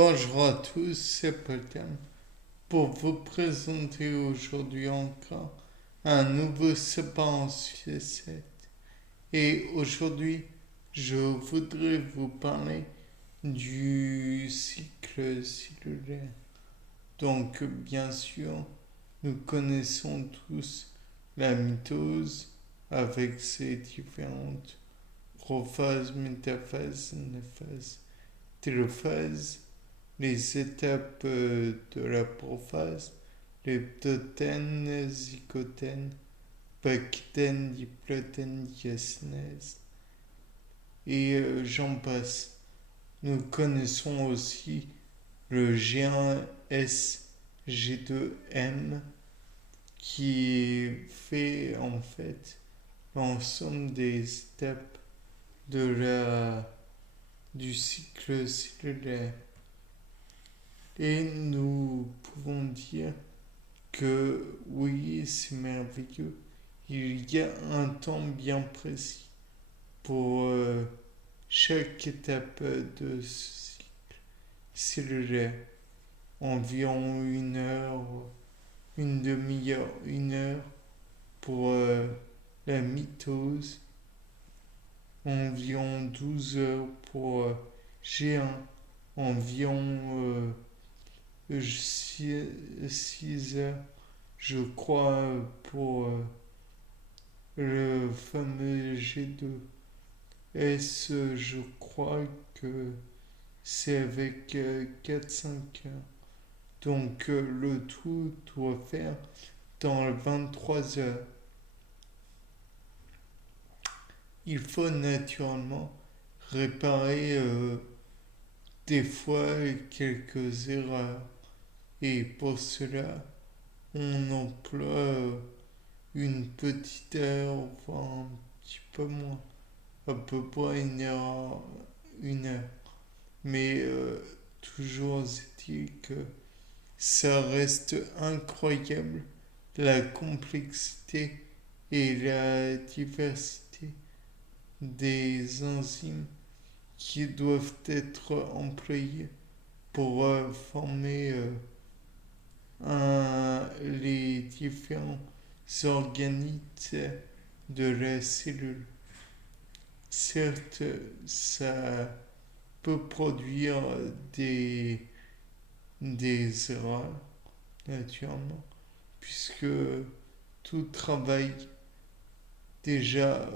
Bonjour à tous, c'est Potem pour vous présenter aujourd'hui encore un nouveau sapin sucette. Et aujourd'hui, je voudrais vous parler du cycle cellulaire. Donc, bien sûr, nous connaissons tous la mitose avec ses différentes prophases, métaphases, anaphases, télophase, les étapes de la prophase, leptotène, zygotène, bactène, diplotène, diasnèse, et j'en passe. Nous connaissons aussi le G1S, G2M, qui fait en fait l'ensemble des étapes de du cycle cellulaire. Et nous pouvons dire que oui, c'est merveilleux. Il y a un temps bien précis pour chaque étape de ce cycle cellulaire. Environ une heure, une demi-heure, une heure pour la mitose. Environ 12 heures pour G1. Environ 6 heures, je crois, pour le fameux G2. S, je crois que c'est avec 4-5 heures. Donc le tout doit faire dans 23 heures. Il faut naturellement réparer des fois quelques erreurs. Et pour cela, on emploie une petite heure, voire un petit peu moins, à peu près une heure. Mais toujours est-il que ça reste incroyable la complexité et la diversité des enzymes qui doivent être employées pour former les différents organites de la cellule. Certes, ça peut produire des, des erreurs, naturellement, puisque tout travail déjà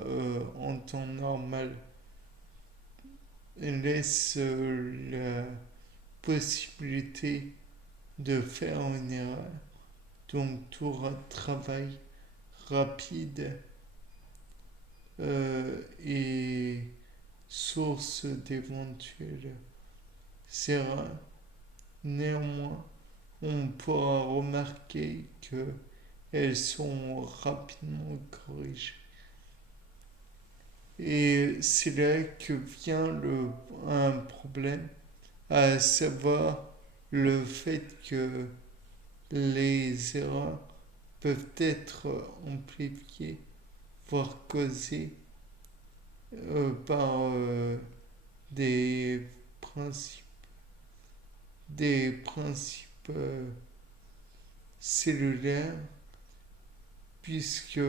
en temps normal laisse la possibilité de faire une erreur. Donc tout travail rapide est source d'éventuelles erreurs. Néanmoins, on pourra remarquer qu'elles sont rapidement corrigées. Et c'est là que vient un problème, à savoir le fait que les erreurs peuvent être amplifiées, voire causées par des principes, des principes cellulaires, puisque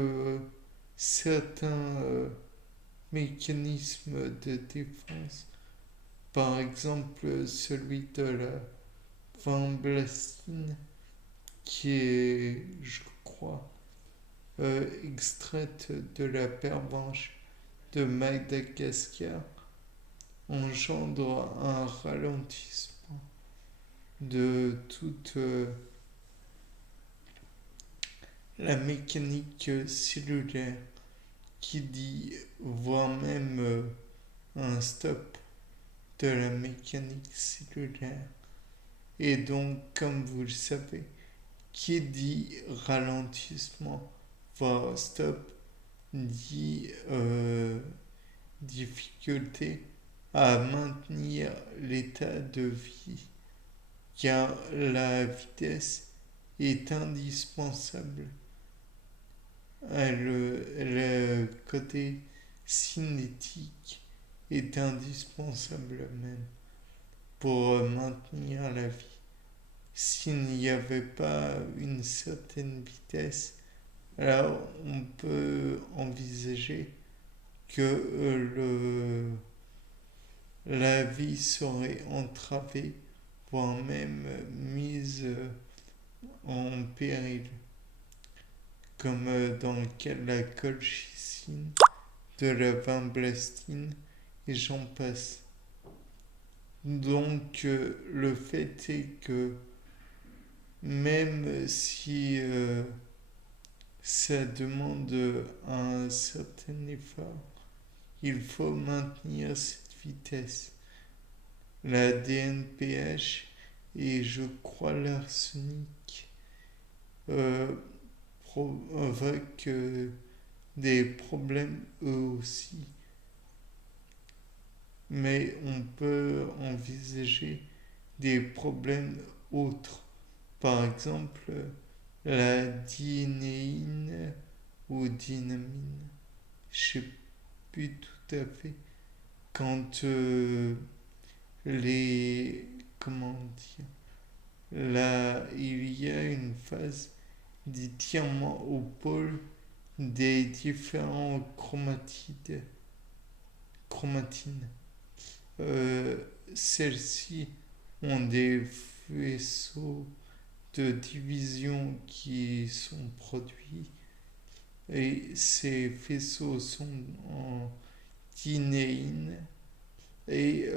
certains mécanismes de défense, par exemple celui de la vanblastine, qui est, je crois, extraite de la pervenche de Madagascar, engendre un ralentissement de toute la mécanique cellulaire, qui dit, voire même un stop de la mécanique cellulaire. Et donc, comme vous le savez, qui dit ralentissement, voire stop, dit difficulté à maintenir l'état de vie, car la vitesse est indispensable. Le côté cinétique est indispensable même pour maintenir la vie. S'il n'y avait pas une certaine vitesse, alors on peut envisager que la vie serait entravée, voire même mise en péril, comme dans le cas de la colchicine, de la vinblastine, et j'en passe. Donc le fait est que même si ça demande un certain effort, il faut maintenir cette vitesse. La DNPH et je crois l'arsenic provoquent des problèmes eux aussi. Mais on peut envisager des problèmes autres. Par exemple, la dinéine ou dynamine. Je ne sais plus tout à fait. Quand les... Comment dire? Là, il y a une phase d'étirement au pôle des différents chromatines. Euh, Celles-ci ont des faisceaux de division qui sont produits et ces faisceaux sont en dinéine et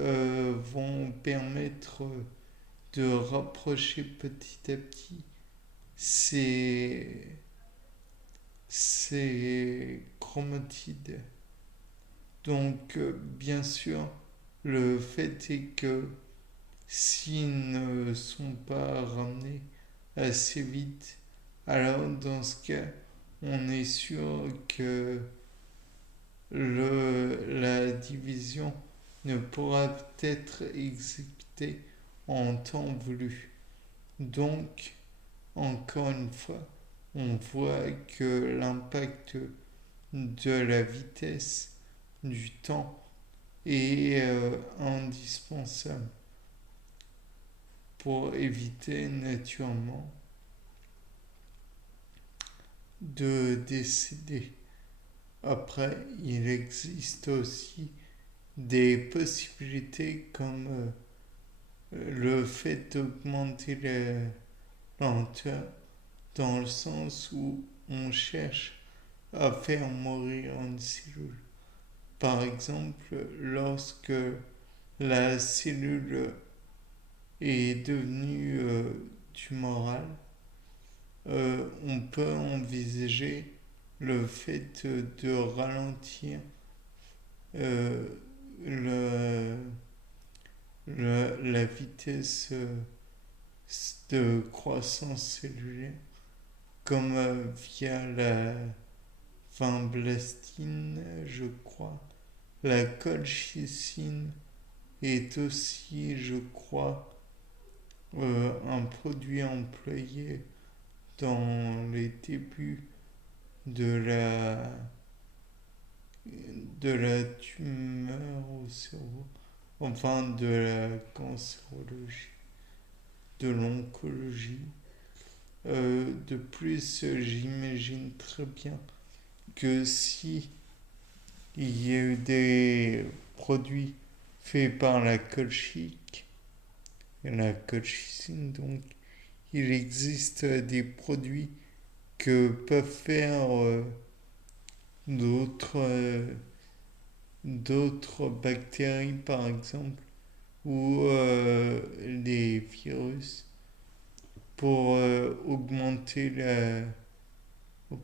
vont permettre de rapprocher petit à petit ces, ces chromatides. Donc, bien sûr, le fait est que s'ils ne sont pas ramenés assez vite, alors dans ce cas, on est sûr que la division ne pourra être exécutée en temps voulu. Donc, encore une fois, on voit que l'impact de la vitesse du temps est indispensable pour éviter naturellement de décéder. Après, il existe aussi des possibilités comme le fait d'augmenter la lenteur dans le sens où on cherche à faire mourir une cellule. Par exemple, lorsque la cellule est devenue tumorale, on peut envisager le fait de ralentir euh, le, la vitesse de croissance cellulaire, comme via la vinblastine, je crois. La colchicine est aussi, je crois, un produit employé dans les débuts de la tumeur au cerveau, enfin de la cancérologie, de l'oncologie. De plus, j'imagine très bien que si il y a eu des produits faits par la colchicine, donc il existe des produits que peuvent faire d'autres d'autres bactéries par exemple ou les virus pour augmenter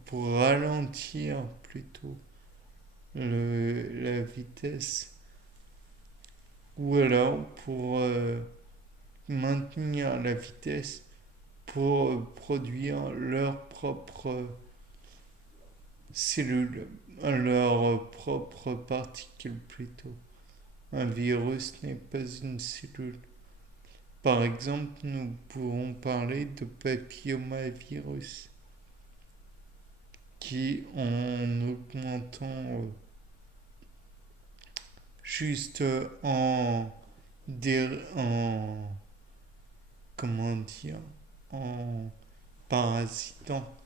pour ralentir plutôt la vitesse ou alors pour maintenir la vitesse pour produire leurs propres cellules, leurs propres particules plutôt. Un virus n'est pas une cellule. Par exemple, nous pouvons parler de papillomavirus qui, en augmentant juste en en, comment dire, en parasitant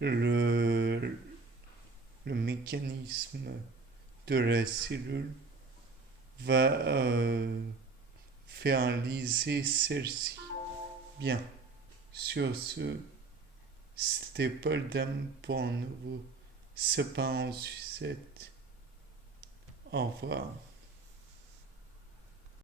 le, le mécanisme de la cellule, va faire liser celle-ci. Bien, sur ce, c'était Paul Dame pour un nouveau Ce pas en sucette. Au revoir.